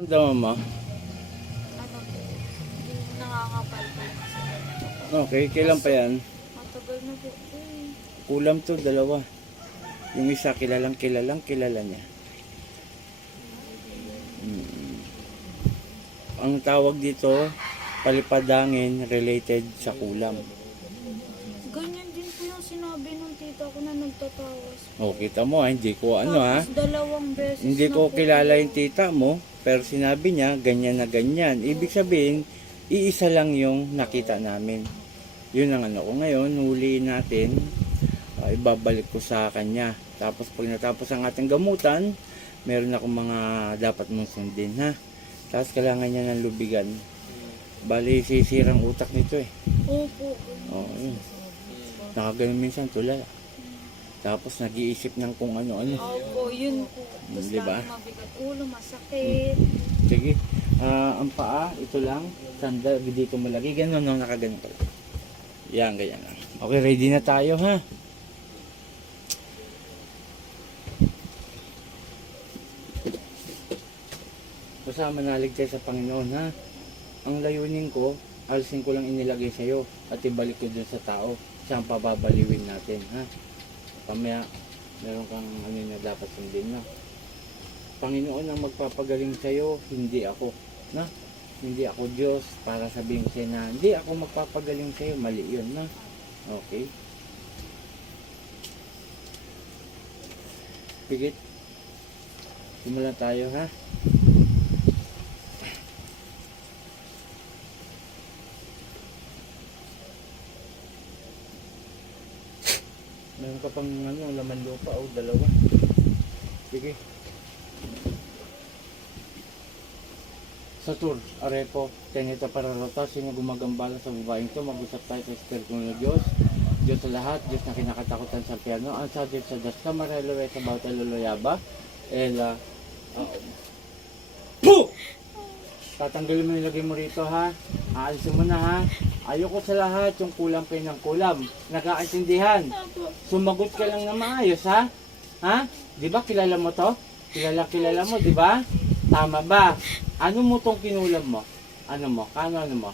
Tama mo? Ano po, hindi nakakapal po. Okay, kailan pa yan? Matagal na po. Kulam to, dalawa. Yung isa kilala niya. Ang tawag dito, palipadangin related sa kulam. Ganyan din po yung sinabi nung tita ko na nagtatawas. O, kita mo hindi ko Tapos dalawang beses hindi na ko po kilala yun. yung tita mo, pero sinabi niya, ganyan na ganyan. Ibig sabihin, iisa lang yung nakita namin. Yun ang ko. Ngayon, huliin natin, ibabalik ko sa kanya. Tapos pag natapos ang ating gamutan, meron akong mga dapat mong sundin, ha? Tapos kailangan niya ng lubigan. Bali, sisirang utak nito eh. Opo. Oo, yun. Nakaganon minsan tulala. Tapos nag-iisip ng kung ano-ano. Opo, yun po. Tapos Diba? lagi mabigat ulo, masakit. Sige. Ang paa, ito lang. Sanda, dito mo lagi. Ganun, no? Nakaganon ka lang. Yan, ganyan lang. Okay, ready na tayo, ha? Basta manalig tayo sa Panginoon, ha? Ang layunin ko, alisin ko lang inilagay sa'yo at ibalik ko dun sa tao. Siya ang pababaliwin natin, ha? Pamaya, meron kang ano na dapat sundin, na. Panginoon ang magpapagaling sa'yo, hindi ako, na? Hindi ako Diyos para sabihin sa'yo na hindi ako magpapagaling sa'yo, mali yun, na? Okay? Pigit. Simulan tayo, ha? Meron ka pang laman lupa o dalawa. Sige. Satur, Arepo, Teneta Pararota, sino gumagambala sa babaeng to, mag-usap tayo sa Espiritu ng Diyos. Diyos sa lahat, Diyos na kinakatakutan sa piano, ang sa Diyos sa Diyos ka, Marelo, sa Bauta Loloyaba, Ela, Puh! Tatanggalin mo nilagay mo rito, ha? Aalisin mo na, ha? Ayoko sa lahat yung kulam kayo ng kulam. Nagkakaintindihan. Sumagot ka lang na maayos, ha? Ha? Di ba kilala mo to? Kilala mo, di ba? Tama ba? Ano mo tong kinulam mo? Ano mo? Ano mo?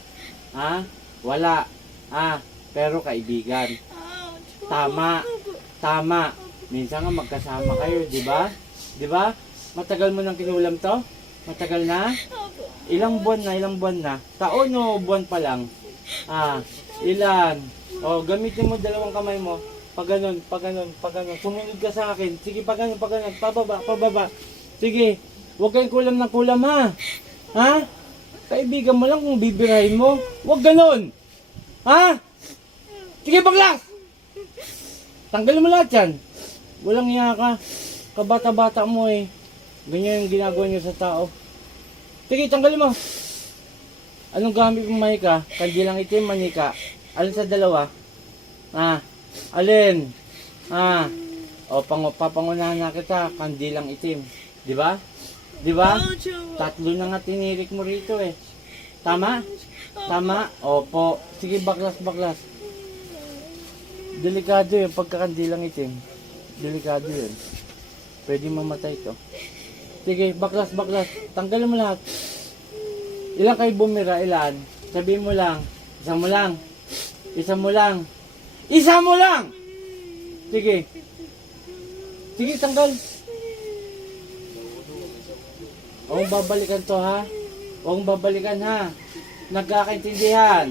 Ha? Wala. Pero kaibigan. Tama. Tama. Minsan nga magkasama kayo, di ba? Di ba? Matagal mo nang kinulam to? Matagal na? Ilang buwan na? Taon o buwan pa lang? Ilan? O, gamitin mo dalawang kamay mo. Pag ganun. Sumunod ka sa akin. Sige, pag ganun. Pababa. Sige. Huwag kayong kulam ng kulam, ha? Ha? Kaibigan mo lang kung bibirahin mo. Huwag ganun. Ha? Sige, baglas! Tanggalin mo lahat yan. Walang iya ka. Kabata-bata mo eh. Ganyan yung ginagawa niyo sa tao. Sige, tanggalin mo. Anong gamit mong manika? Kandilang itim, manika. Alin sa dalawa? Alin? Papangunahan na kita. Kandilang itim. Di ba? Di ba? Tatlo na nga tinirik mo rito eh. Tama? Tama? Opo. Sige, baklas. Delikado yun, pagkakandilang itim. Delikado yun. Pwede mamatay to. Sige, baklas. Tanggalin mo lahat. Ilan kayo bumira? Ilan? Sabihin mo lang. Isa mo lang! Sige. Sige, tanggal. Huwag babalikan to, ha? Huwag babalikan, ha? Nagkakaintindihan.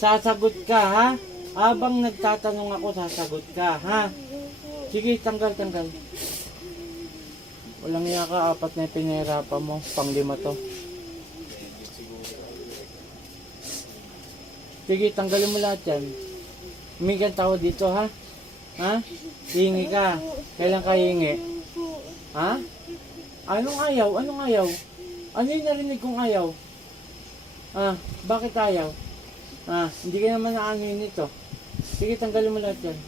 Sasagot ka, ha? Habang nagtatanong ako, sasagot ka, ha? Sige, tanggal. Walang iya ka, 4 na pinahirapan mo. Pang-5 to. Sige, tanggalin mo lahat yan. Humingi kang tao dito, ha? Ha? Hingi ka. Kailan ka hingi? Ha? Anong ayaw? Ano yung narinig kong ayaw? Bakit ayaw? Hindi ka naman naanuin nito. Sige, tanggalin mo lahat yan.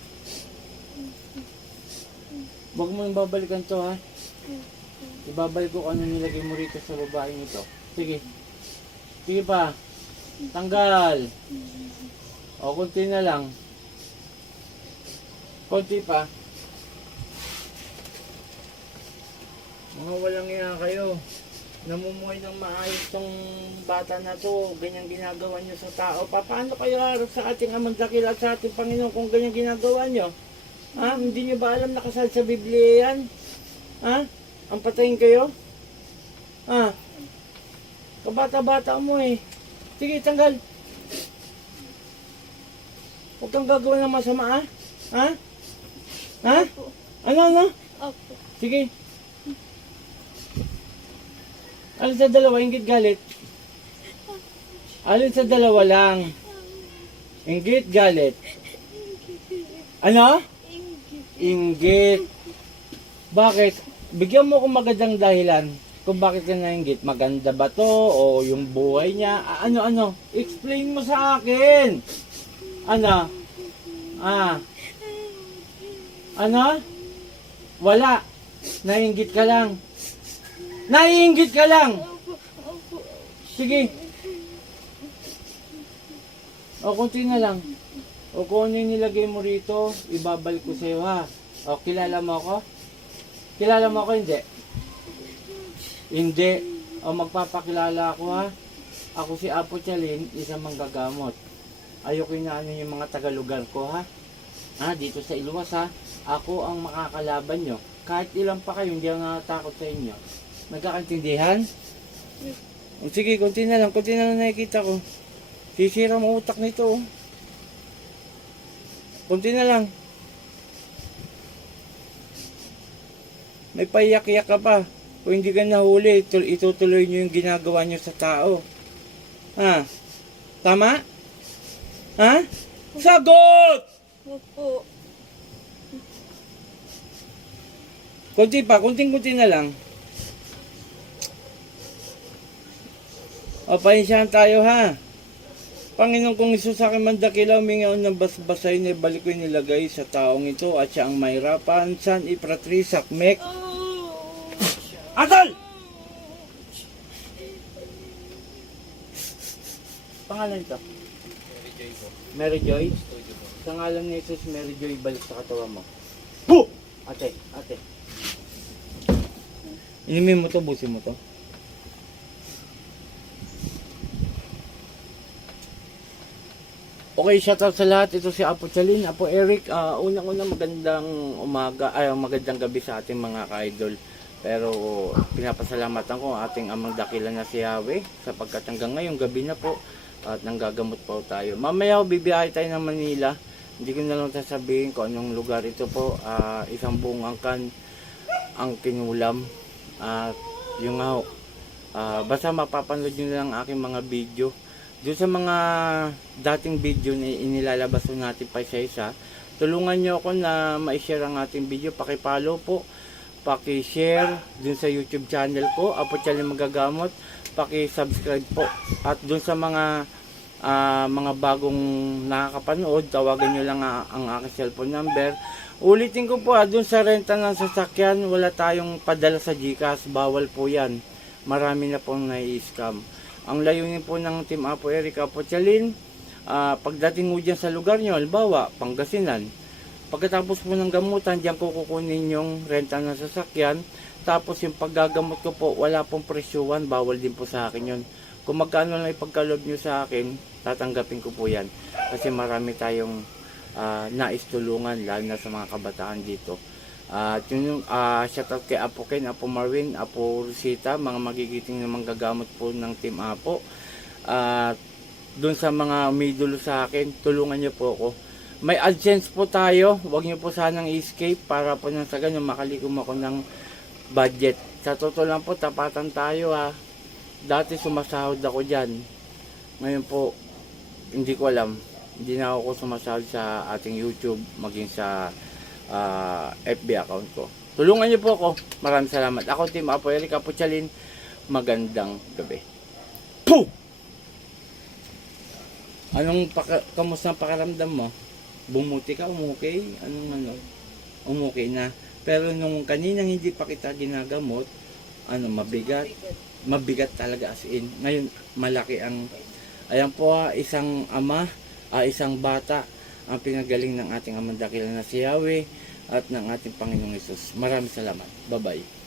Huwag mo yung babalikan to, ha? Ibabalik ko kung ano nilagay mo rito sa babaeng ito. Sige. Sige pa. Tanggal. O, konti na lang. Konti pa. Mga walang iya kayo. namumuhay ng maayos tong bata na to, ganyan ginagawa nyo sa tao. Paano kayo harap sa ating amang dakila at sa ating Panginoon kung ganyan ginagawa nyo? Ha? Hindi nyo ba alam nakasal sa Biblia yan? Ha? Ang patayin kayo? Ha? Kabata-bata mo eh. Sige, tanggal. Huwag kang gagawa ng masama, ha? Ha? Ha? Ano? Opo. Sige. Alin sa dalawa, inggit galit? Alin sa dalawa lang? Inggit galit? Ano? Inggit. Bakit? Bigyan mo ko magandang dahilan kung bakit ka nainggit. Maganda ba to? O yung buhay niya? Ano? Explain mo sa akin. Ano? Ano? Wala. Naiinggit ka lang. Naiinggit ka lang. Sige. O, kunti na lang. O, kung ano yung nilagay mo rito, ibabalik ko sa'yo, ha? O, kilala mo ako? Kilala mo ako, hindi? Hindi. O, magpapakilala ako, ha? Ako si Apo Chalin, isang manggagamot. Ayoko na ano yung mga tagalugar ko, ha? Ha, dito sa Iluwas, ha? Ako ang makakalaban nyo. Kahit ilang pa kayo, hindi ako natatakot sa inyo. Nagkakaintindihan? O, sige, konti na lang nakikita ko. Sisira mo utak nito, oh. Konti na lang. May paiyak-iyak ka pa. Kung hindi ka nahuli, itutuloy nyo yung ginagawa nyo sa tao. Ha? Tama? Ha? Sagot! Opo. Konti pa, kunting-kunti na lang. O, pahinsyahan tayo, ha? Panginoon kong Isus, sa aking mandakila, umingaw ng basbasay na balik ko nilagay sa taong ito at siya ang mahirapan, san ipratri sakmek. Atol! Pangalan ito? Mary Joy po. Mary Joy? Studio po. Sa ngalan ni Jesus, Mary Joy, balik sa katawan mo. Puh! Ate. Inimin mo to, busin mo to. Okay, shoutout sa lahat. Ito si Apo Chalin, Apo Eric. Unang-una magandang umaga, magandang gabi sa ating mga ka-idol. Pero pinapasalamatan ko ating amang dakila na si Yahweh sapagkat hanggang ngayong gabi na po at nanggagamot po tayo. Mamaya bibiyahe tayo ng Manila. Hindi ko na lang sasabihin kung anong lugar ito po. Isang buong angkan ang kinulam. At yung nga, basta mapapanood nyo lang aking mga video. Doon sa mga dating video na inilalabas po natin pa isa-isa, tulungan nyo ako na ma-share ang ating video. Pakipollow po, paki-share dun sa YouTube channel ko, Apo Chalin Magagamot, paki-subscribe po. At dun sa mga bagong nakakapanood, tawagan nyo lang ang aking cellphone number. Ulitin ko po, dun sa renta ng sasakyan, wala tayong padala sa GCash, bawal po yan. Marami na pong nai-scam. Ang layunin po ng Team Apo Eric, Apo Chalin, pagdating mo dyan sa lugar nyo, halimbawa, Pangasinan, pagkatapos po ng gamutan, dyan ko kukunin yung renta ng sasakyan, tapos yung paggagamot ko po, wala pong presyuhan, bawal din po sa akin yun. Kung magkano lang ipagkalob nyo sa akin, tatanggapin ko po yan. Kasi marami tayong nais tulungan, lalo na sa mga kabataan dito. Yung shoutout kay Apo Ken, Apo Marvin, Apo Rosita, mga magigiting na manggagamot po ng Team Apo. Doon sa mga umidulo sa akin, tulungan nyo po ako. May AdSense po tayo, huwag nyo po sanang escape para po nang sa ganyan makalikom ako ng budget. Sa totoo lang po, tapatan tayo ha. Dati sumasahod ako dyan. Ngayon po, hindi ko alam. Hindi na ako sumasahod sa ating YouTube, maging sa FB account ko. Tulungan niyo po ako. Maraming salamat. Ako Team Apo Eric, Apo Chalin. Magandang gabi. Puh! Kamusta ang pakiramdam mo? Bumuti ka? Umukay? Umukay na. Pero nung kaninang hindi pa kita ginagamot, mabigat. Mabigat talaga as in. Ngayon, malaki ang... Ayan po isang ama, isang bata, ang pinagaling ng ating amang dakila na si Yahweh at ng ating Panginoong Hesus. Maraming salamat. Bye-bye.